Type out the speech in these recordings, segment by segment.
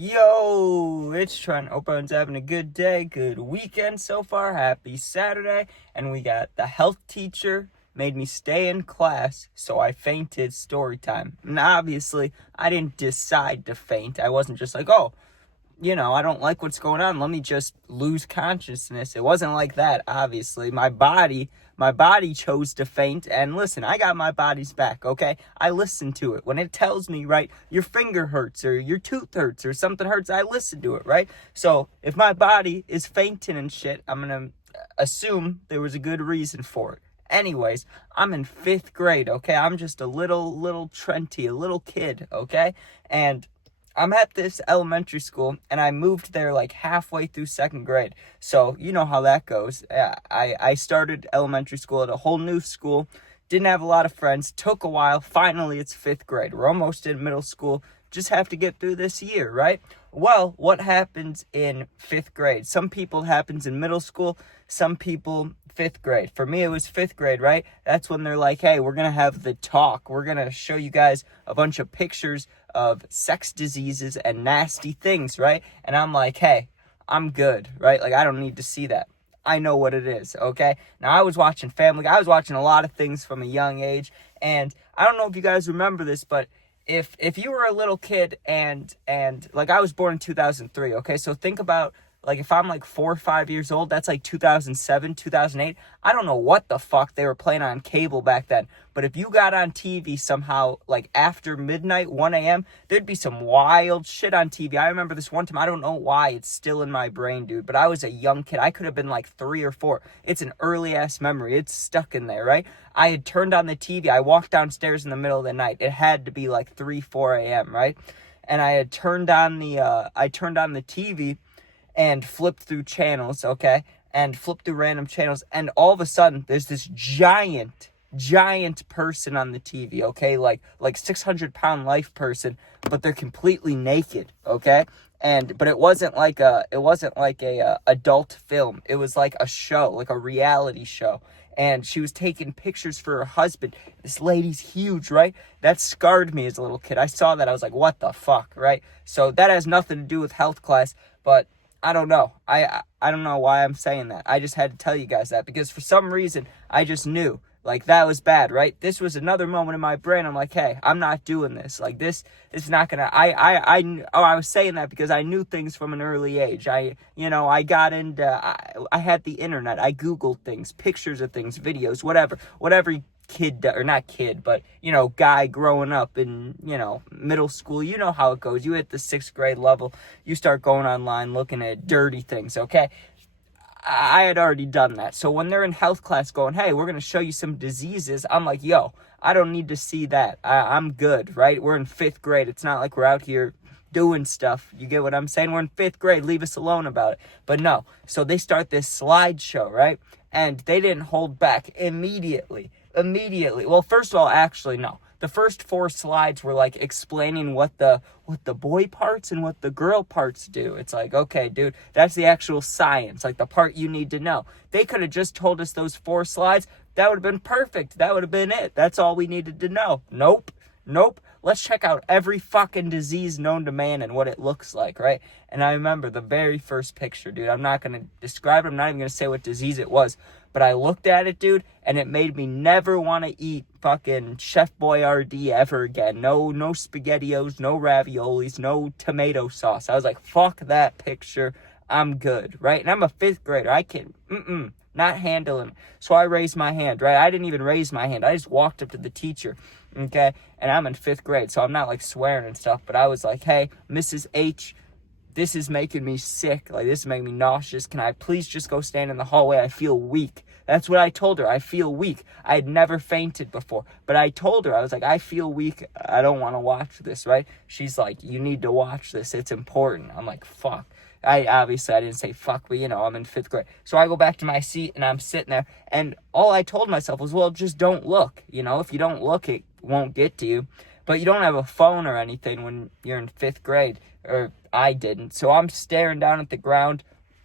Yo, it's Trent. Hope everyone's having a good day, good weekend so far. Happy Saturday. And we got the health teacher made me stay in class, so I fainted story time. And obviously, I didn't decide to faint. I wasn't just like, oh, I don't like what's going on. Let me just lose consciousness. It wasn't like that, obviously. My body chose to faint. And listen, I got my body's back, okay? I listen to it. When it tells me, right, your finger hurts or your tooth hurts or something hurts, I listen to it, right? So if my body is fainting and shit, I'm going to assume there was a good reason for it. Anyways, I'm in 5th grade, okay? I'm just a little Trenty, a little kid, okay? And I'm at this elementary school, and I moved there like halfway through 2nd grade. So you know how that goes. I started elementary school at a whole new school. Didn't have a lot of friends. Took a while. Finally, it's 5th grade. We're almost in middle school. Just have to get through this year, right? Well, what happens in 5th grade? Some people it happens in middle school. Some people 5th grade. For me, it was 5th grade, right? That's when they're like, hey, we're going to have the talk. We're going to show you guys a bunch of pictures of sex diseases and nasty things, right? And I'm like, hey, I'm good, right? Like, I don't need to see that. I know what it is, okay? Now, I was watching Family Guy. I was watching a lot of things from a young age, and I don't know if you guys remember this, but if you were a little kid and like, I was born in 2003, okay? So think about, like, if I'm like 4 or 5 years old, that's like 2007, 2008. I don't know what the fuck they were playing on cable back then. But if you got on TV somehow, like after midnight, 1 a.m., there'd be some wild shit on TV. I remember this one time, I don't know why, it's still in my brain, dude. But I was a young kid. I could have been like 3 or 4. It's an early-ass memory. It's stuck in there, right? I had turned on the TV. I walked downstairs in the middle of the night. It had to be like 3, 4 a.m., right? And I had turned on the TV and flipped through channels, okay? And flipped through random channels. And all of a sudden, there's this giant person on the TV, okay? Like 600-pound life person, but they're completely naked, okay? But it wasn't like a adult film. It was like a show, like a reality show. And she was taking pictures for her husband. This lady's huge, right? That scarred me as a little kid. I saw that. I was like, what the fuck, right? So that has nothing to do with health class, but I don't know. I don't know why I'm saying that. I just had to tell you guys that because for some reason, I just knew. Like, that was bad, right? This was another moment in my brain. I'm like, hey, I'm not doing this. Like, this is not gonna, I was saying that because I knew things from an early age. I got into, I had the internet. I Googled things, pictures of things, videos, whatever kid, or not kid, but, guy growing up in, middle school. You know how it goes. You hit the 6th grade level, you start going online looking at dirty things, okay? I had already done that. So when they're in health class going, hey, we're going to show you some diseases, I'm like, yo, I don't need to see that. I'm good, right? We're in 5th grade. It's not like we're out here doing stuff. You get what I'm saying? We're in 5th grade. Leave us alone about it. But no. So they start this slideshow, right? And they didn't hold back immediately. Well, first of all, actually, no. The first 4 slides were like explaining what the boy parts and what the girl parts do. It's like, okay, dude, that's the actual science, like the part you need to know. They could have just told us those 4 slides. That would have been perfect. That would have been it. That's all we needed to know. Nope. Let's check out every fucking disease known to man and what it looks like, right? And I remember the very first picture, dude. I'm not going to describe it. I'm not even going to say what disease it was. But I looked at it, dude, and it made me never want to eat fucking Chef Boyardee ever again. No SpaghettiOs, no raviolis, no tomato sauce. I was like, fuck that picture. I'm good, right? And I'm a 5th grader. I can, not handling it. So I raised my hand, right? I didn't even raise my hand. I just walked up to the teacher, okay? And I'm in 5th grade, so I'm not like swearing and stuff. But I was like, hey, Mrs. H, this is making me sick. Like, this is making me nauseous. Can I please just go stand in the hallway? I feel weak. That's what I told her. I feel weak. I had never fainted before. But I told her, I was like, I feel weak. I don't want to watch this, right? She's like, you need to watch this. It's important. I'm like, fuck. I didn't say fuck, but, I'm in 5th grade. So I go back to my seat, and I'm sitting there. And all I told myself was, well, just don't look. If you don't look, it won't get to you. But you don't have a phone or anything when you're in 5th grade. Or I didn't. So I'm staring down at the ground.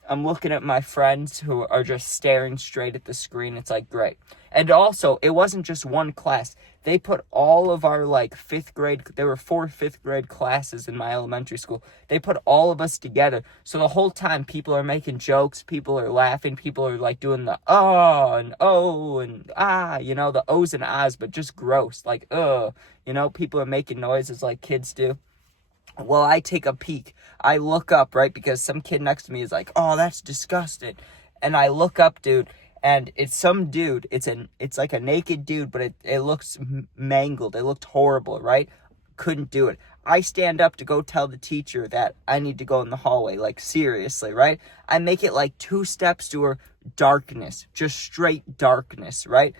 I'm looking at my friends who are just staring straight at the screen. It's like, great. And also, it wasn't just one class. They put all of our, like, 5th grade, there were 4 5th grade classes in my elementary school. They put all of us together. So the whole time, people are making jokes, people are laughing, people are, like, doing the and oh and ah, you know, the O's and ahs, but just gross. Like, you know, people are making noises like kids do. Well, I take a peek. I look up, right? Because some kid next to me is like, oh, that's disgusting. And I look up, dude, and it's some dude. It's like a naked dude, but it looks mangled. It looked horrible, right? Couldn't do it. I stand up to go tell the teacher that I need to go in the hallway, like, seriously, right? I make it like 2 steps to her, darkness, just straight darkness, right?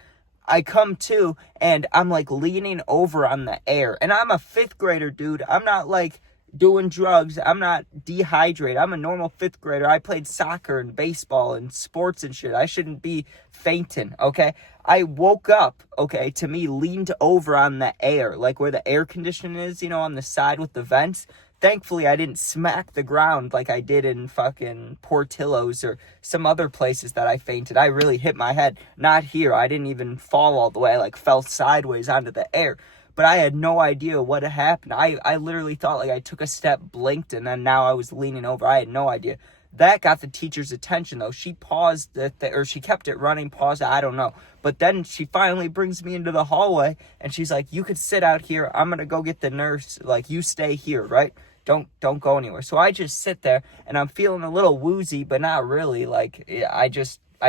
I come to, and I'm, like, leaning over on the air. And I'm a 5th grader, dude. I'm not, like, doing drugs. I'm not dehydrated. I'm a normal 5th grader. I played soccer and baseball and sports and shit. I shouldn't be fainting, okay? I woke up, okay, to me leaned over on the air, like where the air conditioning is, you know, on the side with the vents. Thankfully, I didn't smack the ground like I did in fucking Portillo's or some other places that I fainted. I really hit my head. Not here. I didn't even fall all the way. I, like, fell sideways onto the air. But I had no idea what had happened. I literally thought, like, I took a step, blinked, and then now I was leaning over. I had no idea. That got the teacher's attention, though. She paused or she kept it running, paused it, I don't know. But then she finally brings me into the hallway, and she's like, you could sit out here. I'm going to go get the nurse. Like, you stay here, right? Don't go anywhere. So I just sit there, and I'm feeling a little woozy, but not really. Like, I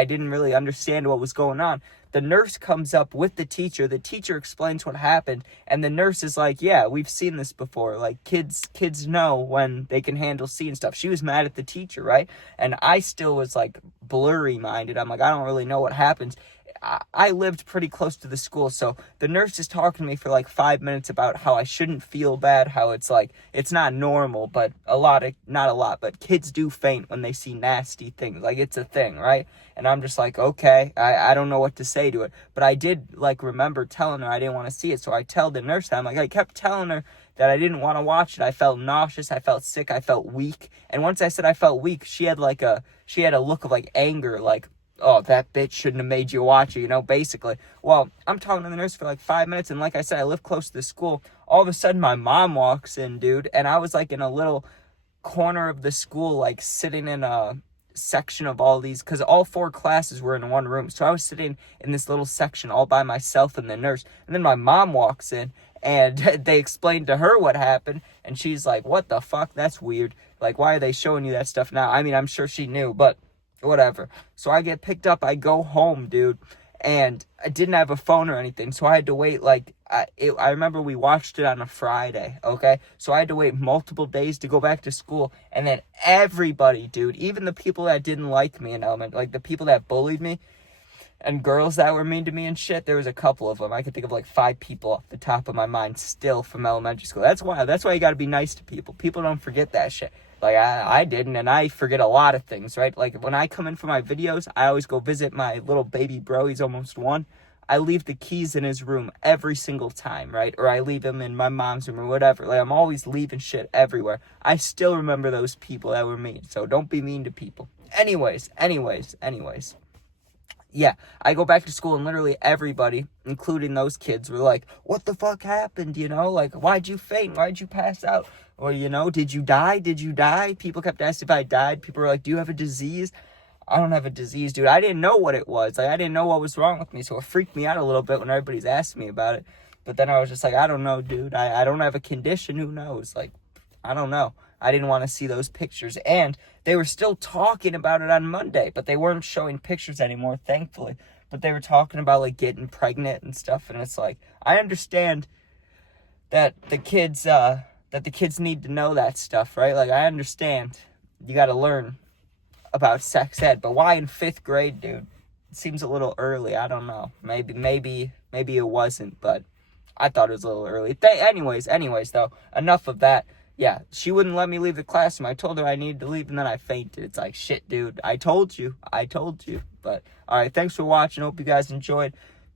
didn't really understand what was going on. The nurse comes up with the teacher explains what happened, and the nurse is like, yeah, we've seen this before. Like, kids know when they can handle seeing stuff. She was mad at the teacher, right? And I still was, like, blurry minded. I'm like, I don't really know what happens. I lived pretty close to the school, so the nurse is talking to me for like 5 minutes about how I shouldn't feel bad, how it's like, it's not normal, but not a lot, but kids do faint when they see nasty things. Like, it's a thing, right? And I'm just like, okay, I don't know what to say to it. But I did, like, remember telling her I didn't want to see it, so I tell the nurse that. I kept telling her that I didn't want to watch it. I felt nauseous, I felt sick, I felt weak. And once I said I felt weak, she had a look of, like, anger, like, oh, that bitch shouldn't have made you watch it, you know, basically. Well, I'm talking to the nurse for like 5 minutes, and like I said, I live close to the school. All of a sudden, my mom walks in, dude, and I was like in a little corner of the school, like sitting in a section of all these, because all 4 classes were in one room. So I was sitting in this little section all by myself and the nurse, and then my mom walks in, and they explained to her what happened, and she's like, what the fuck, that's weird. Like, why are they showing you that stuff now? I mean, I'm sure she knew, but whatever. So I get picked up, I go home, dude, and I didn't have a phone or anything, so I had to wait, like, I remember we watched it on a Friday, okay? So I had to wait multiple days to go back to school, and then everybody, dude, even the people that didn't like me in elementary, like the people that bullied me, and girls that were mean to me and shit, there was a couple of them. I could think of like 5 people off the top of my mind still from elementary school. That's why you gotta be nice to people. People don't forget that shit. Like, I didn't, and I forget a lot of things, right? Like, when I come in for my videos, I always go visit my little baby bro. He's almost 1. I leave the keys in his room every single time, right? Or I leave him in my mom's room or whatever. Like, I'm always leaving shit everywhere. I still remember those people that were mean, so don't be mean to people. Anyways. Yeah, I go back to school, and literally everybody, including those kids, were like, what the fuck happened, you know? Like, why'd you faint? Why'd you pass out? Or, you know, did you die? People kept asking if I died. People were like, do you have a disease? I don't have a disease, dude. I didn't know what it was. Like, I didn't know what was wrong with me, so it freaked me out a little bit when everybody's asking me about it. But then I was just like, I don't know, dude. I don't have a condition. Who knows? Like, I don't know. I didn't want to see those pictures. And they were still talking about it on Monday, but they weren't showing pictures anymore, thankfully. But they were talking about, like, getting pregnant and stuff. And it's like, I understand that the kids need to know that stuff, right? Like, I understand you got to learn about sex ed, but why in 5th grade, dude? It seems a little early. I don't know. Maybe it wasn't, but I thought it was a little early. Anyways, though, enough of that. Yeah, she wouldn't let me leave the classroom. I told her I needed to leave, and then I fainted. It's like, shit, dude. I told you. But, all right, thanks for watching. Hope you guys enjoyed.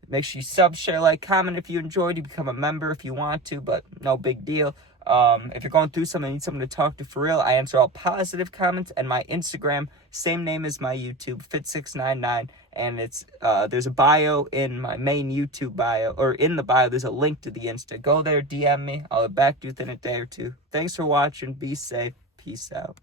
Make sure you sub, share, like, comment if you enjoyed. You become a member if you want to, but no big deal. If you're going through something, need someone to talk to for real, I answer all positive comments. And my Instagram, same name as my YouTube, Fit699. And it's there's a bio in my main YouTube bio, or in the bio, there's a link to the Insta. Go there, DM me. I'll get back to you within a day or two. Thanks for watching. Be safe. Peace out.